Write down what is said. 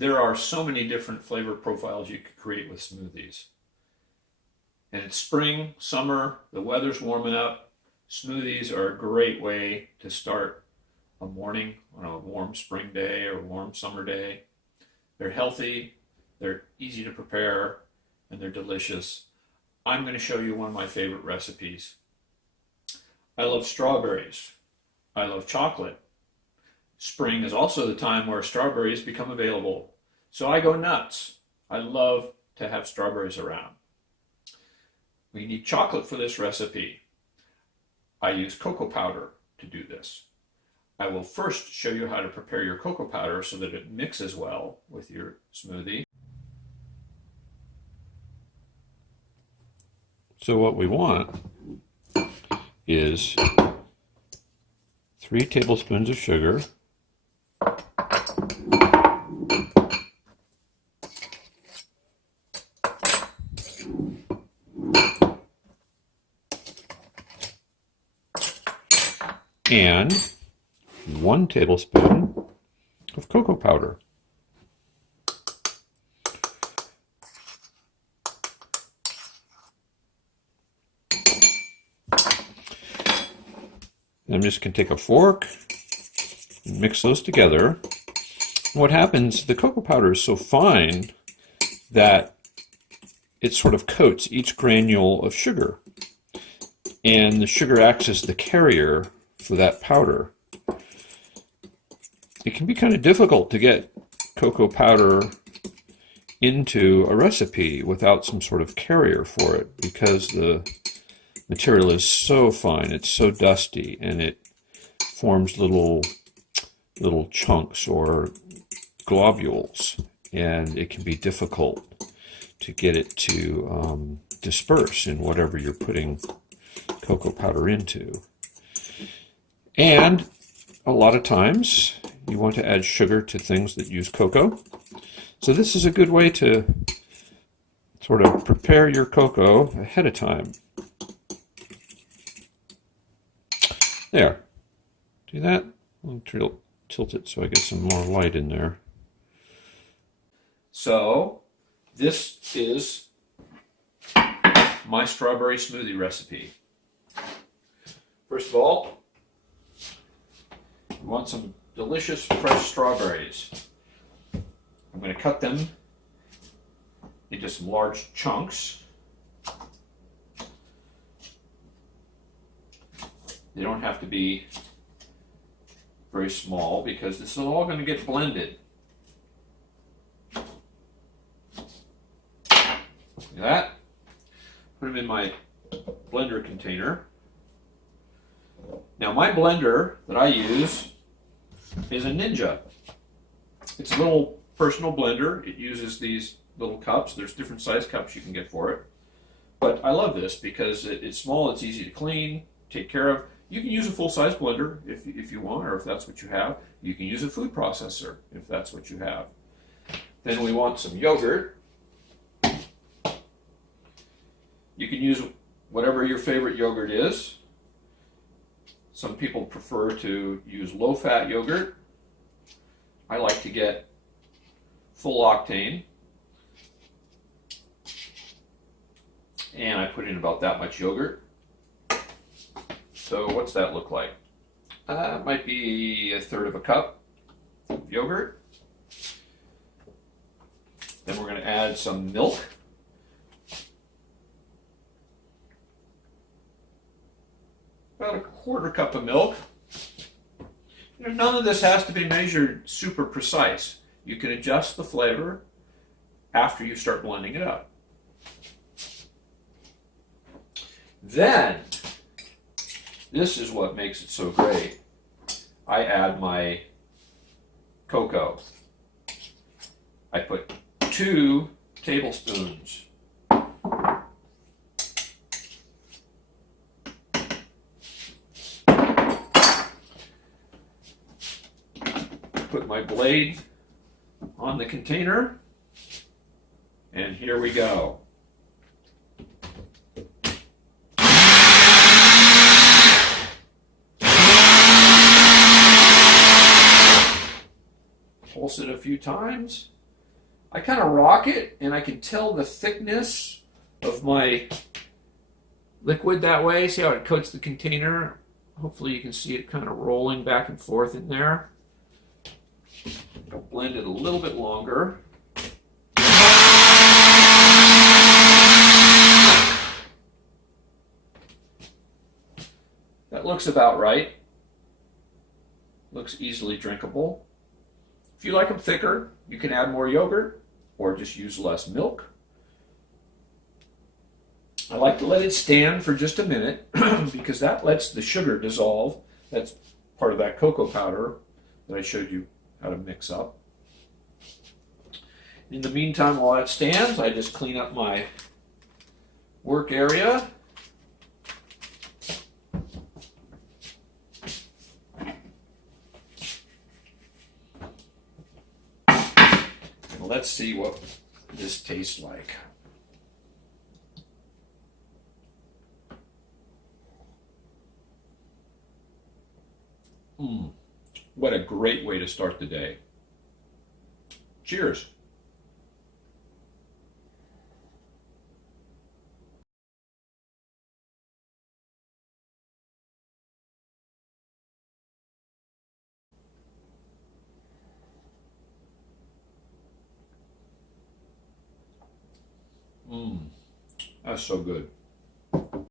There are so many different flavor profiles you could create with smoothies. And it's spring, summer, the weather's warming up. Smoothies are a great way to start a morning on a warm spring day or warm summer day. They're healthy, they're easy to prepare, and they're delicious. I'm going to show you one of my favorite recipes. I love strawberries. I love chocolate. Spring is also the time where strawberries become available. So I go nuts. I love to have strawberries around. We need chocolate for this recipe. I use cocoa powder to do this. I will first show you how to prepare your cocoa powder so that it mixes well with your smoothie. So what we want is 3 tablespoons of sugar, and 1 tablespoon of cocoa powder. I'm just going to take a fork and mix those together. What happens, the cocoa powder is so fine that it sort of coats each granule of sugar. And the sugar acts as the carrier for that powder. It can be kind of difficult to get cocoa powder into a recipe without some sort of carrier for it because the material is so fine, it's so dusty, and it forms little chunks or globules, and it can be difficult to get it to disperse in whatever you're putting cocoa powder into. And a lot of times you want to add sugar to things that use cocoa. So this is a good way to sort of prepare your cocoa ahead of time. There. Do that. I'll tilt it so I get some more light in there. So this is my strawberry smoothie recipe. First of all, you want some delicious fresh strawberries. I'm going to cut them into some large chunks. They don't have to be very small because this is all going to get blended. Look at that. Put them in my blender container. Now my blender that I use is a Ninja. It's a little personal blender. It uses these little cups. There's different size cups you can get for it. But I love this because it's small, it's easy to clean, take care of. You can use a full-size blender if you want, or if that's what you have. You can use a food processor if that's what you have. Then we want some yogurt. You can use whatever your favorite yogurt is. Some people prefer to use low-fat yogurt. I like to get full octane. And I put in about that much yogurt. So what's that look like? It might be 1/3 of a cup of yogurt. Then we're going to add some milk. About 1/4 cup of milk. None of this has to be measured super precise. You can adjust the flavor after you start blending it up. Then, this is what makes it so great. I add my cocoa. I put 2 tablespoons. Put my blade on the container, and here we go. Pulse it a few times, I kind of rock it, and I can tell the thickness of my liquid that way. See how it coats the container? Hopefully you can see it kind of rolling back and forth in there. I'll blend it a little bit longer. That looks about right. Looks easily drinkable. If you like them thicker, you can add more yogurt or just use less milk. I like to let it stand for just a minute because that lets the sugar dissolve. That's part of that cocoa powder that I showed you how to mix up. In the meantime, while that stands, I just clean up my work area. And let's see what this tastes like. What a great way to start the day. Cheers. That's so good.